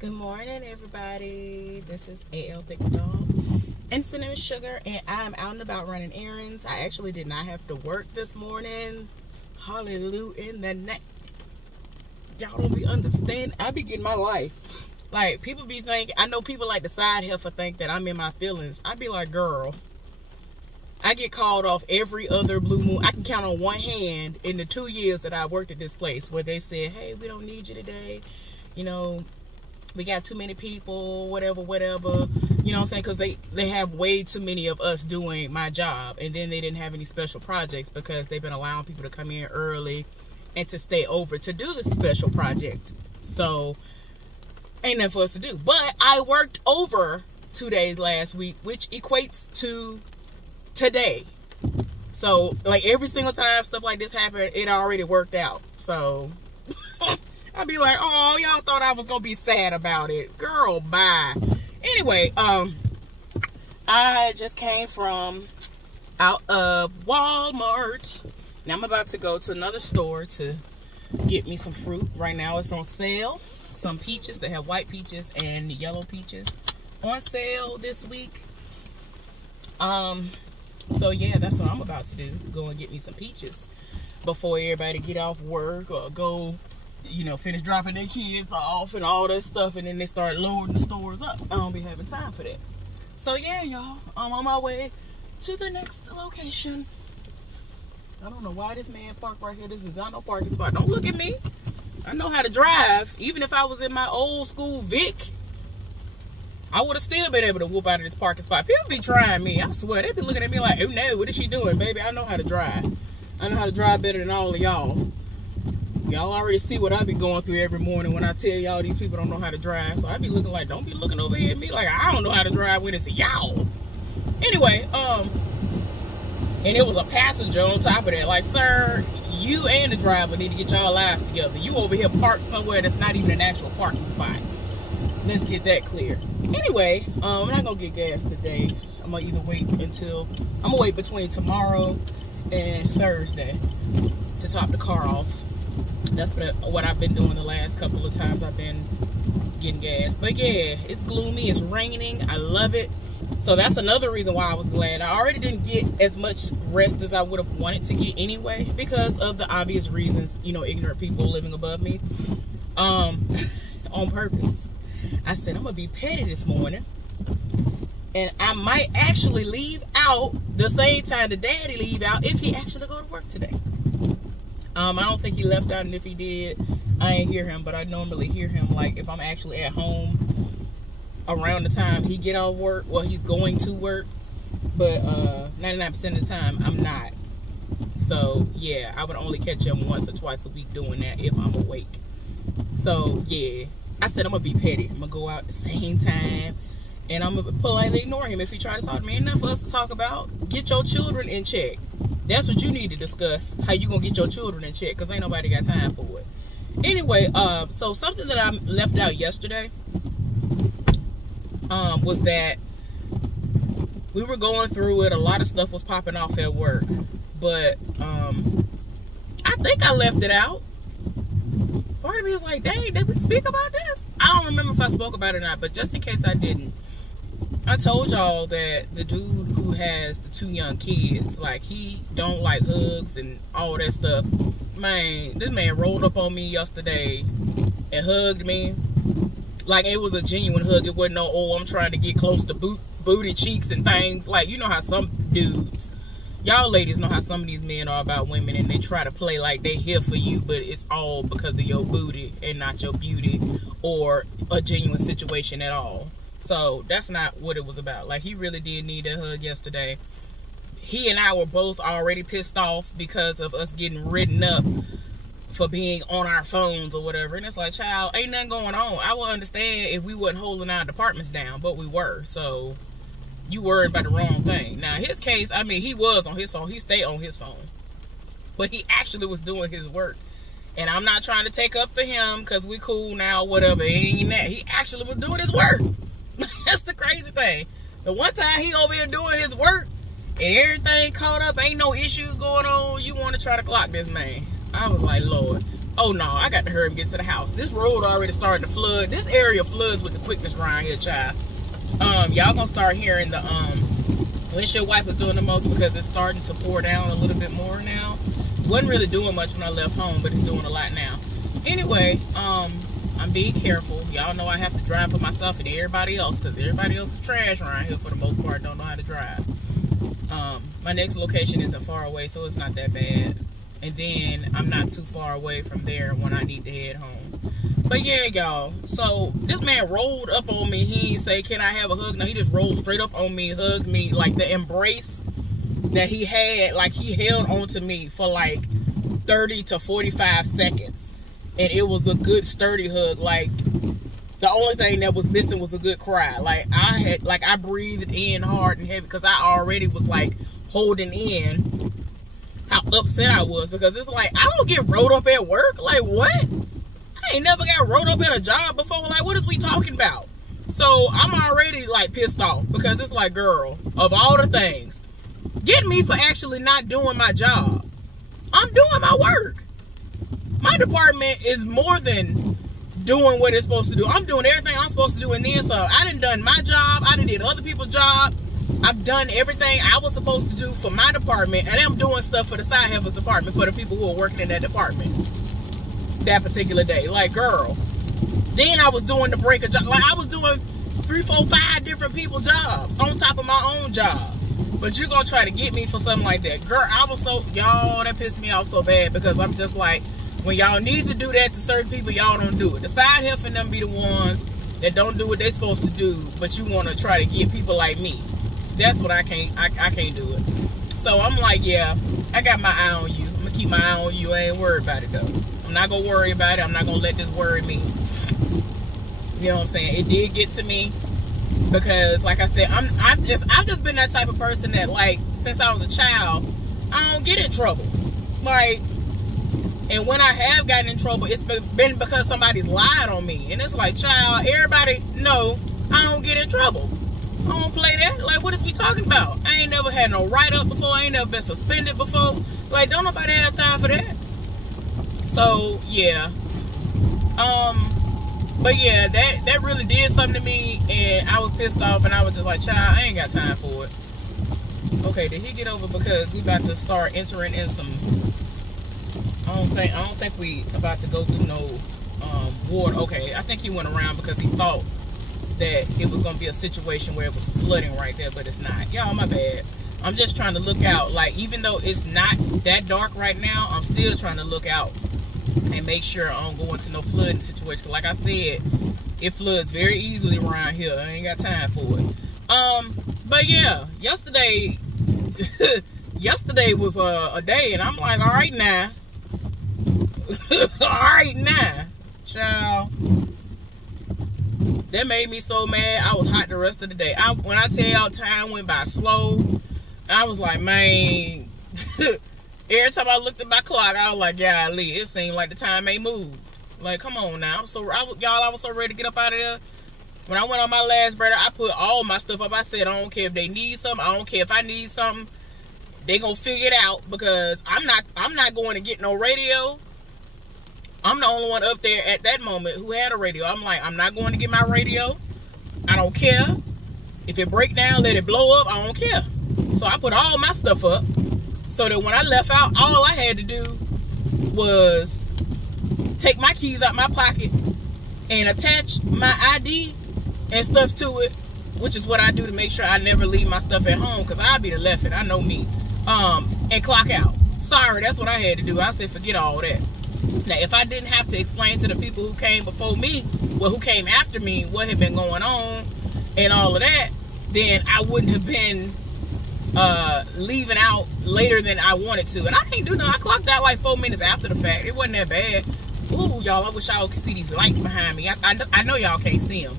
Good morning, everybody. This is AL Thick Dog, Instant and Sugar, and I am out and about running errands. I actually did not have to work this morning. Hallelujah in the night. Y'all don't be understand. I be getting my life. Like, people be thinking, I know people like the side heifer think that I'm in my feelings. I be like, girl, I get called off every other blue moon. I can count on one hand in the 2 years that I worked at this place where they said, hey, we don't need you today. You know, we got too many people, whatever. You know what I'm saying? Because they have way too many of us doing my job. And then they didn't have any special projects because they've been allowing people to come in early and to stay over to do the special project. So, ain't nothing for us to do. But I worked over 2 days last week, which equates to today. So, like, every single time stuff like this happened, it already worked out. So, I'd be like, oh, y'all thought I was going to be sad about it. Girl, bye. Anyway, I just came from out of Walmart. Now, I'm about to go to another store to get me some fruit. Right now, it's on sale. Some peaches. They have white peaches and yellow peaches on sale this week. So, yeah, that's what I'm about to do. Go and get me some peaches before everybody get off work or go, you know, finish dropping their kids off and all that stuff, and then they start loading the stores up. I don't be having time for that. So, yeah, y'all, I'm on my way to the next location. I don't know why this man parked right here. This is not no parking spot. Don't look at me. I know how to drive. Even if I was in my old school Vic, I would have still been able to whoop out of this parking spot. People be trying me. I swear. They be looking at me like, oh, no, what is she doing, baby? I know how to drive. I know how to drive better than all of y'all. Y'all already see what I be going through every morning when I tell y'all these people don't know how to drive. So I be looking like, don't be looking over here at me like I don't know how to drive when it's y'all. Anyway, and it was a passenger on top of that. Like, sir, you and the driver need to get y'all lives together. You over here parked somewhere that's not even an actual parking spot. Let's get that clear. Anyway, I'm not gonna get gas today. I'm gonna either wait between tomorrow and Thursday to top the car off. That's what I've been doing the last couple of times I've been getting gas. But yeah, it's gloomy, it's raining, I love it. So that's another reason why I was glad. I already didn't get as much rest as I would have wanted to get anyway, because of the obvious reasons, you know, ignorant people living above me. On purpose. I said, I'm gonna be petty this morning, and I might actually leave out the same time the daddy leave out if he actually go to work today. I don't think he left out, and if he did, I ain't hear him, but I normally hear him, like, if I'm actually at home around the time he get off work, well, he's going to work, but 99% of the time, I'm not. So, yeah, I would only catch him once or twice a week doing that if I'm awake. So, yeah, I said I'm going to be petty. I'm going to go out at the same time, and I'm going to politely ignore him if he try to talk to me. Ain't nothing for us to talk about. Get your children in check. That's what you need to discuss, how you gonna get your children in check, because ain't nobody got time for it. Anyway, so something that I left out yesterday was that we were going through it. A lot of stuff was popping off at work, but I think I left it out. Part of me was like, dang, did we speak about this? I don't remember if I spoke about it or not, but just in case I didn't, I told y'all that the dude who has the 2 young kids, like, he don't like hugs and all that stuff. Man, this man rolled up on me yesterday and hugged me. Like, it was a genuine hug. It wasn't no, oh, I'm trying to get close to booty cheeks and things. Like, you know how some dudes, y'all ladies know how some of these men are about women, and they try to play like they here for you, but it's all because of your booty and not your beauty or a genuine situation at all. So that's not what it was about. Like, he really did need a hug yesterday. He and I were both already pissed off because of us getting written up for being on our phones or whatever. And it's like, child, ain't nothing going on. I would understand if we wasn't holding our departments down, but we were. So you worried about the wrong thing. Now, in his case, I mean, he was on his phone. He stayed on his phone. But he actually was doing his work. And I'm not trying to take up for him because we cool now, whatever. Ain't that. He actually was doing his work. That's the crazy thing. The one time he over here doing his work and everything caught up, ain't no issues going on, you want to try to clock this man. I was like, Lord. Oh no, I got to hurry and get to the house. This road already started to flood. This area floods with the quickness around here, child. Y'all gonna start hearing the windshield wipers doing the most because it's starting to pour down a little bit more now. Wasn't really doing much when I left home, but it's doing a lot now. Anyway, I'm being careful. Y'all know I have to drive for myself and everybody else because everybody else is trash around here for the most part, don't know how to drive. My next location isn't far away, so it's not that bad. And then I'm not too far away from there when I need to head home. But yeah, y'all. So this man rolled up on me. He didn't say, can I have a hug? No, he just rolled straight up on me, hugged me. Like the embrace that he had, like he held on to me for like 30 to 45 seconds. And it was a good sturdy hug. Like the only thing that was missing was a good cry. Like I breathed in hard and heavy because I already was like holding in how upset I was, because it's like, I don't get rolled up at work. Like, what? I ain't never got rolled up at a job before. Like, what is we talking about? So I'm already like pissed off because it's like, girl, of all the things, get me for actually not doing my job. I'm doing my work. My department is more than doing what it's supposed to do. I'm doing everything I'm supposed to do, and then some. I done my job. I done did other people's job. I've done everything I was supposed to do for my department, and I'm doing stuff for the side helpers department for the people who are working in that department that particular day. Like, girl, then I was doing the breaker job. Like, I was doing 3, 4, 5 different people's jobs on top of my own job. But you're gonna try to get me for something like that, girl? I was so, y'all, that pissed me off so bad, because I'm just like, when y'all need to do that to certain people, y'all don't do it. The side help and them be the ones that don't do what they're supposed to do, but you want to try to get people like me. That's what I can't do it. So I'm like, yeah, I got my eye on you. I'm gonna keep my eye on you. I ain't worried about it though. I'm not gonna worry about it. I'm not gonna let this worry me. You know what I'm saying? It did get to me because, like I said, I've just been that type of person that, like, since I was a child, I don't get in trouble. Like, and when I have gotten in trouble, it's been because somebody's lied on me. And it's like, child, everybody know I don't get in trouble. I don't play that. Like, what is we talking about? I ain't never had no write-up before. I ain't never been suspended before. Like, don't nobody have time for that. So, yeah. But yeah, that really did something to me, and I was pissed off, and I was just like, child, I ain't got time for it. Okay, did he get over? Because we about to start entering in some, I don't think we about to go through no water. Okay, I think he went around because he thought that it was going to be a situation where it was flooding right there, but it's not. Y'all, my bad. I'm just trying to look out. Like, even though it's not that dark right now, I'm still trying to look out and make sure I don't go into no flooding situation. Like I said, it floods very easily around here. I ain't got time for it. But yeah, yesterday was a day, and I'm like, all right now. All right now, child. That made me so mad. I was hot the rest of the day. When I tell y'all, time went by slow. I was like, man. Every time I looked at my clock, I was like, golly, it seemed like the time ain't moved. Like, come on now. I was so ready to get up out of there. When I went on my last birthday, I put all my stuff up. I said, I don't care if they need something. I don't care if I need something. They gonna figure it out, because I'm not going to get no radio. I'm the only one up there at that moment who had a radio. I'm like, I'm not going to get my radio. I don't care. If it break down, let it blow up. I don't care. So I put all my stuff up so that when I left out, all I had to do was take my keys out my pocket and attach my ID and stuff to it, which is what I do to make sure I never leave my stuff at home, because I'll be the left it. I know me. And clock out. Sorry, that's what I had to do. I said, forget all that. Now, if I didn't have to explain to the people who came before me, well, who came after me, what had been going on and all of that, then I wouldn't have been leaving out later than I wanted to. And I ain't do nothing. I clocked out like 4 minutes after the fact. It wasn't that bad. Ooh, y'all, I wish y'all could see these lights behind me. I know y'all can't see them.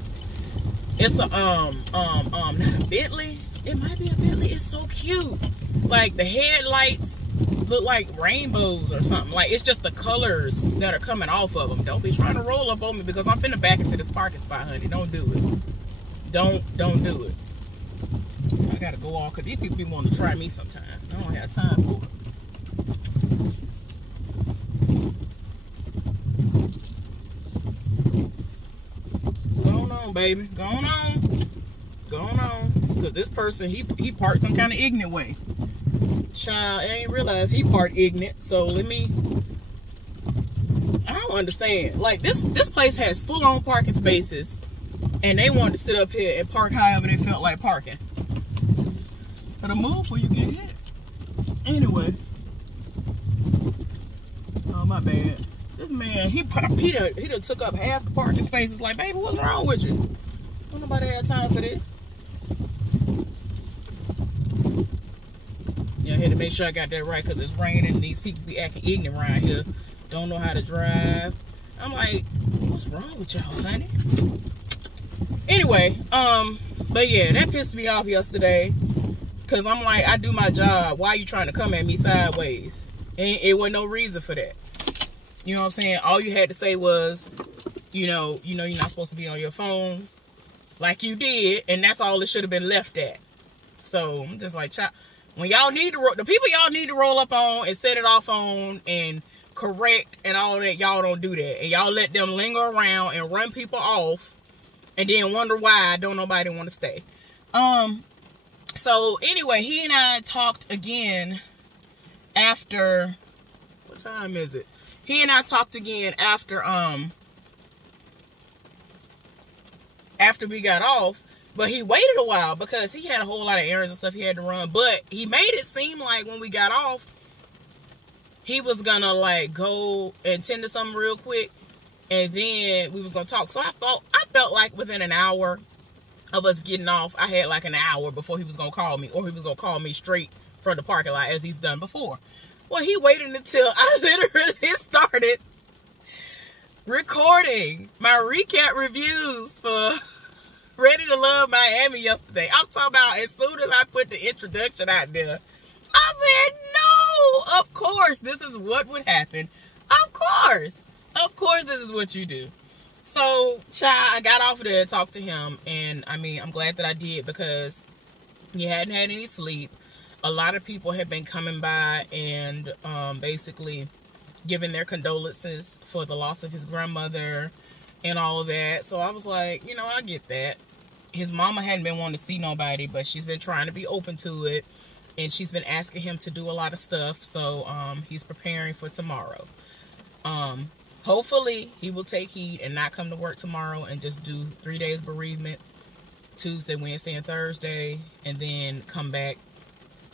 It's a not a Bentley. It might be a Bentley. It's so cute. Like, the headlights look like rainbows or something. Like, it's just the colors that are coming off of them. Don't be trying to roll up on me, because I'm finna back into this parking spot, honey. Don't do it. Don't do it. I gotta go on, because these people be wanting to try me sometime. I don't have time for it. on, baby. Go on. Go on. Because this person, he parked some kind of ignorant way. Child, I ain't realized he parked ignorant. So let me... I don't understand. Like, this place has full-on parking spaces. And they wanted to sit up here and park however they felt like parking. But a move before you get hit. Anyway. Oh, my bad. This man, he done took up half the parking spaces. Like, baby, what's wrong with you? Don't nobody have time for this. Yeah, I had to make sure I got that right because it's raining and these people be acting ignorant around here. Don't know how to drive. I'm like, what's wrong with y'all, honey? Anyway, but yeah, that pissed me off yesterday. Because I'm like, I do my job. Why are you trying to come at me sideways? And it wasn't no reason for that. You know what I'm saying? All you had to say was, you know you're not supposed to be on your phone like you did. And that's all it should have been left at. So I'm just like, when y'all need to, the people y'all need to roll up on and set it off on and correct and all that, y'all don't do that. And y'all let them linger around and run people off and then wonder why don't nobody want to stay. So anyway, he and I talked again after, what time is it? He and I talked again after we got off, but he waited a while because he had a whole lot of errands and stuff he had to run. But he made it seem like when we got off, he was gonna like go and tend to something real quick, and then we was gonna talk. So I felt like within an hour of us getting off, I had like an hour before he was gonna call me, or he was gonna call me straight from the parking lot as he's done before. Well, he waited until I literally started recording my recap reviews for Ready to Love Miami yesterday. I'm talking about as soon as I put the introduction out there, I said, no, of course, this is what would happen. Of course this is what you do. So, child, I got off of there and talked to him, and I mean, I'm glad that I did because he hadn't had any sleep. A lot of people have been coming by and basically giving their condolences for the loss of his grandmother and all of that. So I was like, I get that. His mama hadn't been wanting to see nobody, but she's been trying to be open to it, and she's been asking him to do a lot of stuff. So he's preparing for tomorrow. Hopefully he will take heed and not come to work tomorrow and just do 3 days bereavement, Tuesday, Wednesday, and Thursday, and then come back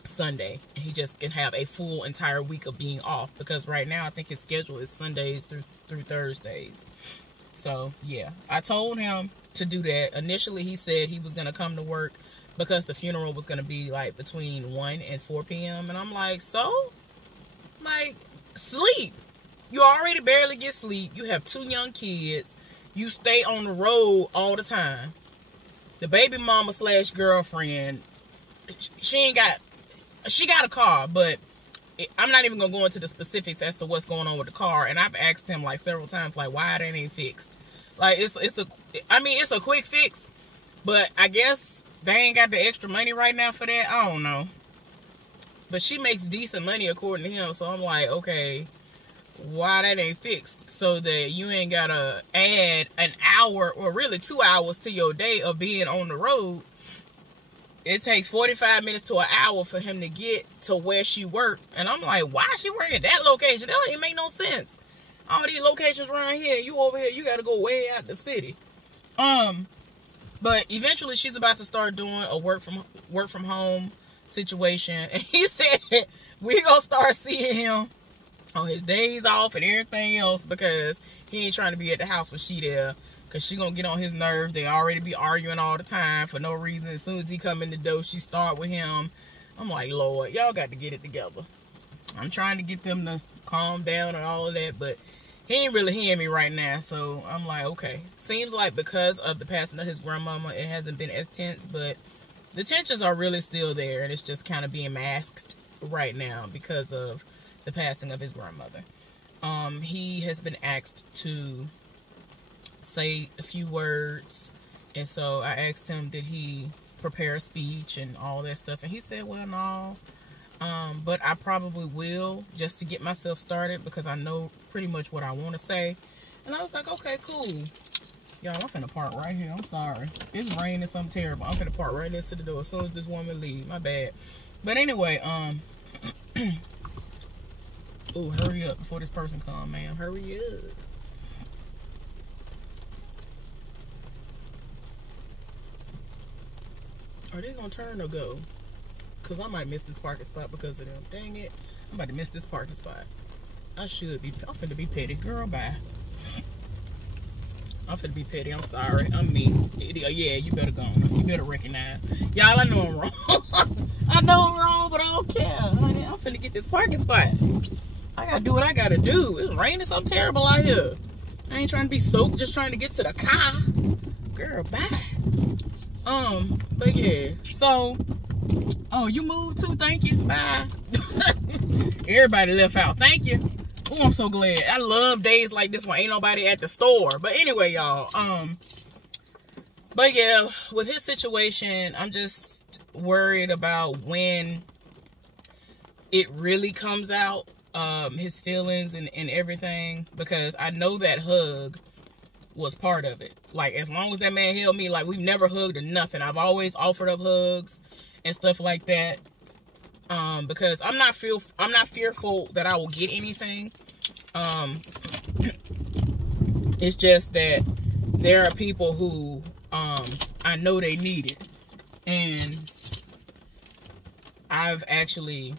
Sunday. And he just can have a full entire week of being off, because right now I think his schedule is Sundays through Thursdays. So yeah, I told him to do that. Initially he said he was going to come to work because the funeral was going to be like between 1 and 4 p.m. And I'm like, so? Like, sleep. You already barely get sleep. You have 2 young kids. You stay on the road all the time. The baby mama / girlfriend, she got a car, but I'm not even going to go into the specifics as to what's going on with the car. And I've asked him like several times, like, why it ain't fixed? Like, it's a quick fix, but I guess they ain't got the extra money right now for that. I don't know. But she makes decent money according to him. So I'm like, okay, why that ain't fixed? So that you ain't got to add an hour or really 2 hours to your day of being on the road. It takes 45 minutes to an hour for him to get to where she worked. And I'm like, why is she working at that location? That don't even make no sense. All these locations around here, you over here, you got to go way out the city. But eventually she's about to start doing a work from home situation. And he said, we going to start seeing him on his days off and everything else, because he ain't trying to be at the house when she there. Because she going to get on his nerves. They already be arguing all the time for no reason. As soon as he come in the door, she start with him. I'm like, Lord, y'all got to get it together. I'm trying to get them to calm down and all of that, but he ain't really hearing me right now. So I'm like, okay. Seems like because of the passing of his grandmama, it hasn't been as tense, but the tensions are really still there, and it's just kind of being masked right now because of the passing of his grandmother. He has been asked to say a few words, and so I asked him, did he prepare a speech and all that stuff, and he said, well, no, but I probably will, just to get myself started, because I know pretty much what I want to say. And I was like, okay, cool. Y'all, I'm finna park right here. I'm sorry. It's raining something terrible. I'm finna park right next to the door as soon as this woman leave. My bad. But anyway, ooh, hurry up before this person come, man. Hurry up. Are they gonna turn or go? Cause I might miss this parking spot because of them. Dang it. I'm about to miss this parking spot. I should be. I'm finna be petty. Girl, bye. I'm finna be petty. I'm sorry. I'm me. Yeah, you better go on. You better recognize. Y'all, I know I'm wrong. I know I'm wrong, but I don't care. Honey, I'm finna get this parking spot. I gotta do what I gotta do. It's raining something terrible out here. I ain't trying to be soaked, just trying to get to the car. Girl, bye. But yeah. So, oh, you moved too? Thank you. Bye. Everybody left out. Thank you. Oh, I'm so glad. I love days like this when ain't nobody at the store. But anyway, y'all. But yeah, with his situation, I'm just worried about when it really comes out, his feelings and everything, because I know that hug was part of it. Like, as long as that man held me, like, we've never hugged or nothing. I've always offered up hugs and stuff like that. Because I'm not fearful that I will get anything. It's just that there are people who I know they need it, and I've actually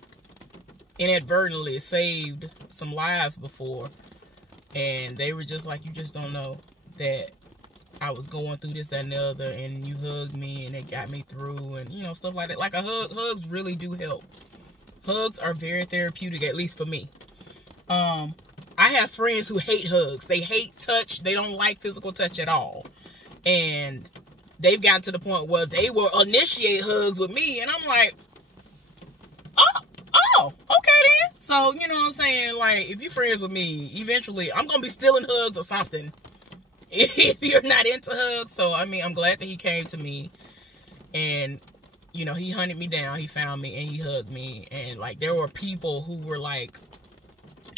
inadvertently saved some lives before, and they were just like, you just don't know that I was going through this, that, and the other, and you hugged me, and it got me through, and, you know, stuff like that. Like, hugs really do help. Hugs are very therapeutic, at least for me. I have friends who hate hugs. They hate touch. They don't like physical touch at all. And they've gotten to the point where they will initiate hugs with me, and I'm like, oh, okay then. So, you know what I'm saying? Like, if you're friends with me, eventually I'm going to be stealing hugs or something if you're not into hugs. So, I mean, I'm glad that he came to me, and, you know, he hunted me down. He found me, and he hugged me. And, like, there were people who were, like,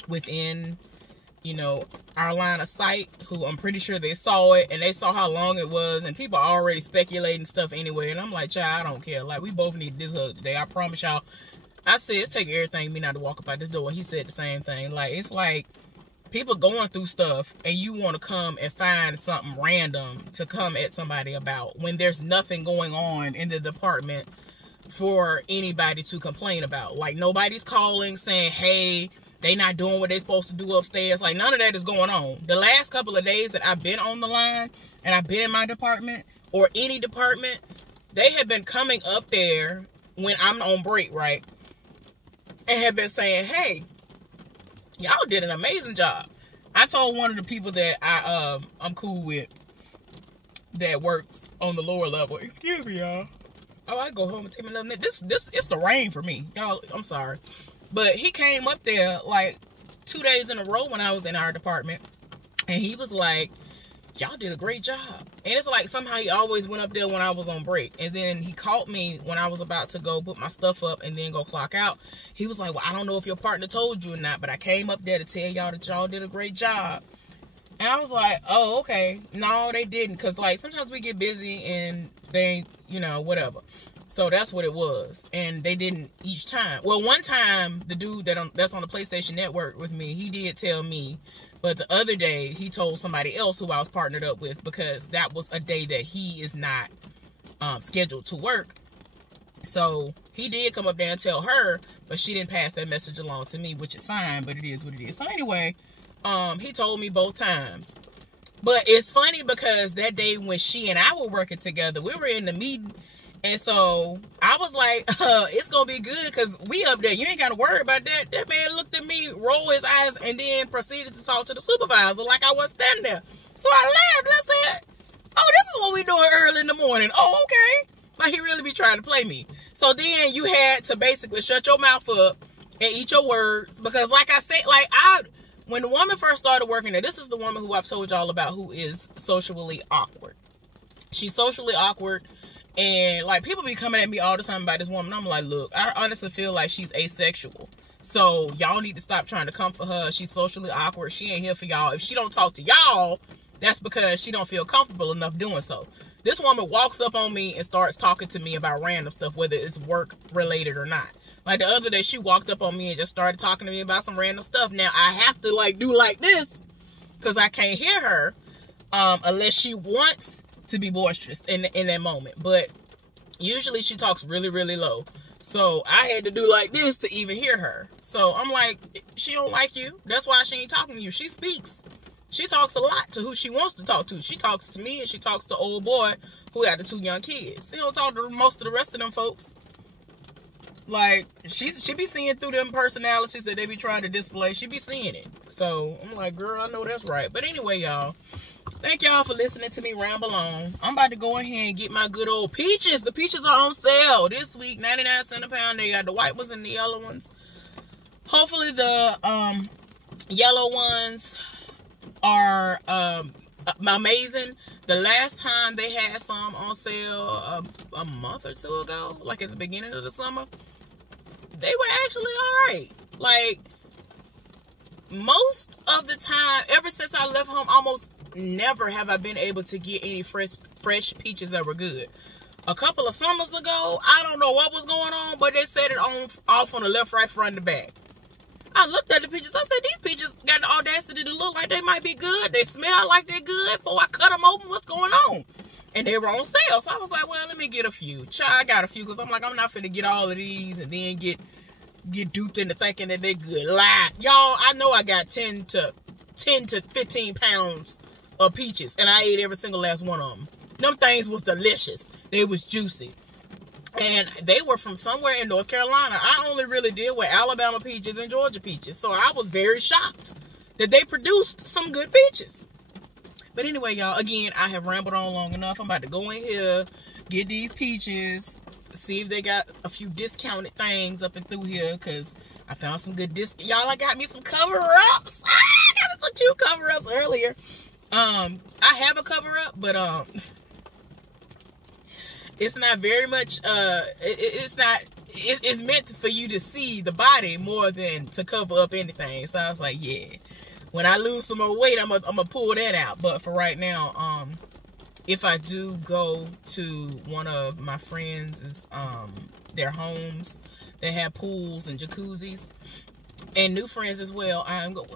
within, you know, our line of sight, who I'm pretty sure they saw it, and they saw how long it was, and people are already speculating stuff anyway. And I'm like, child, I don't care. Like, we both need this hug today. I promise y'all. I said, it's taking everything me not to walk up out this door. He said the same thing. Like, it's like people going through stuff, and you want to come and find something random to come at somebody about when there's nothing going on in the department for anybody to complain about. Like, nobody's calling saying, hey, they not doing what they're supposed to do upstairs. Like, none of that is going on. The last couple of days that I've been on the line, and I've been in my department or any department, they have been coming up there when I'm on break, right? And have been saying, hey, y'all did an amazing job. I told one of the people that I'm cool with that works on the lower level. Excuse me, y'all. Oh, I go home and take me another minute. This it's the rain for me. Y'all, I'm sorry. But he came up there like 2 days in a row when I was in our department. And he was like, y'all did a great job. And it's like somehow he always went up there when I was on break. And then he called me when I was about to go put my stuff up and then go clock out. He was like, well, I don't know if your partner told you or not, but I came up there to tell y'all that y'all did a great job. And I was like, oh, okay. No, they didn't. Because, like, sometimes we get busy and they, you know, whatever. So that's what it was. And they didn't each time. Well, one time, the dude that's on the PlayStation Network with me, he did tell me. But the other day, he told somebody else who I was partnered up with, because that was a day that he is not scheduled to work. So he did come up there and tell her, but she didn't pass that message along to me, which is fine, but it is what it is. So anyway, he told me both times. But it's funny because that day when she and I were working together, we were in the meeting. And so I was like, it's going to be good because we up there. You ain't got to worry about that. That man looked at me, rolled his eyes, and then proceeded to talk to the supervisor like I wasn't standing there. So I laughed and I said, oh, this is what we doing early in the morning. Oh, okay. Like, he really be trying to play me. So then you had to basically shut your mouth up and eat your words. Because like I said, when the woman first started working there, this is the woman who I've told y'all about who is socially awkward. She's socially awkward. And, like, people be coming at me all the time about this woman. I'm like, look, I honestly feel like she's asexual. So, y'all need to stop trying to come for her. She's socially awkward. She ain't here for y'all. If she don't talk to y'all, that's because she don't feel comfortable enough doing so. This woman walks up on me and starts talking to me about random stuff, whether it's work related or not. Like the other day, she walked up on me and just started talking to me about some random stuff. Now I have to like do like this because I can't hear her unless she wants to be boisterous in that moment. But usually she talks really, really low. So I had to do like this to even hear her. So I'm like, she don't like you. That's why she ain't talking to you. She speaks. She talks a lot to who she wants to talk to. She talks to me and she talks to old boy who got the 2 young kids. She don't talk to most of the rest of them folks. Like, she be seeing through them personalities that they be trying to display. She be seeing it. So I'm like, girl, I know that's right. But anyway, y'all, thank y'all for listening to me ramble on. I'm about to go ahead and get my good old peaches. The peaches are on sale this week, 99 cents a pound. They got the white ones and the yellow ones. Hopefully the yellow ones are amazing. The last time they had some on sale a month or 2 ago, like at the beginning of the summer, they were actually all right. Like, most of the time, ever since I left home, almost never have I been able to get any fresh peaches that were good. A couple of summers ago, I don't know what was going on, but they set it off on the left, right, front, and back. I looked at the peaches. I said, these peaches got the audacity to look like they might be good. They smell like they're good. Before I cut them open, what's going on? And they were on sale. So I was like, well, let me get a few. Child, I got a few because I'm like, I'm not finna get all of these and then get duped into thinking that they're good. Lie. Y'all, I know I got 10 to 15 pounds of peaches. And I ate every single last one of them. Them things was delicious. They was juicy. And they were from somewhere in North Carolina. I only really deal with Alabama peaches and Georgia peaches. So I was very shocked that they produced some good peaches. But anyway, y'all, again, I have rambled on long enough. I'm about to go in here, get these peaches, see if they got a few discounted things up and through here. Because I found some good Y'all, I got me some cover-ups. I got some cute cover-ups earlier. I have a cover-up, but it's not very much, it's meant for you to see the body more than to cover up anything. So I was like, yeah, when I lose some more weight, I'm gonna pull that out. But for right now, if I do go to one of my friends' their homes, they have pools and jacuzzis, and new friends as well, I'm going,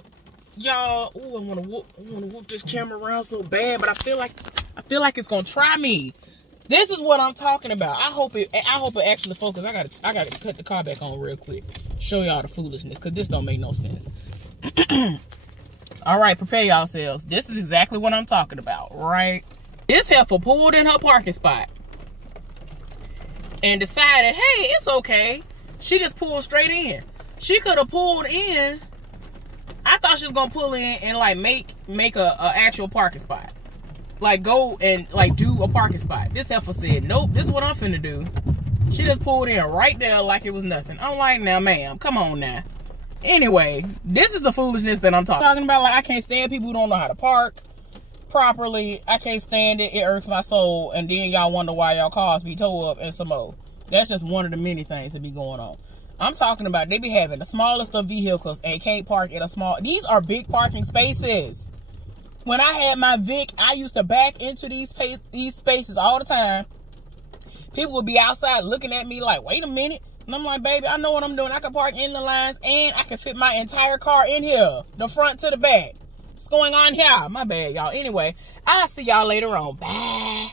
y'all, ooh, I wanna whoop this camera around so bad, but I feel like it's gonna try me. This is what I'm talking about. I hope it actually focus. I gotta cut the car back on real quick. Show y'all the foolishness, because this don't make no sense. All right, prepare yourselves. This is exactly what I'm talking about, right? This heifer pulled in her parking spot and decided, hey, it's okay. She just pulled straight in. She could have pulled in. I thought she was gonna pull in and like make a actual parking spot. Like, go and, like, do a parking spot. This heifer said, nope, this is what I'm finna do. She just pulled in right there like it was nothing. I'm like, now, ma'am, come on now. Anyway, this is the foolishness that I'm talking about. Like, I can't stand people who don't know how to park properly. I can't stand it. It irks my soul. And then y'all wonder why y'all cars be towed up and some more. That's just one of the many things that be going on. I'm talking about they be having the smallest of vehicles and can't park in a small... These are big parking spaces. When I had my Vic, I used to back into these spaces all the time. People would be outside looking at me like, wait a minute. And I'm like, baby, I know what I'm doing. I can park in the lines and I can fit my entire car in here. The front to the back. What's going on here? My bad, y'all. Anyway, I'll see y'all later on. Bye.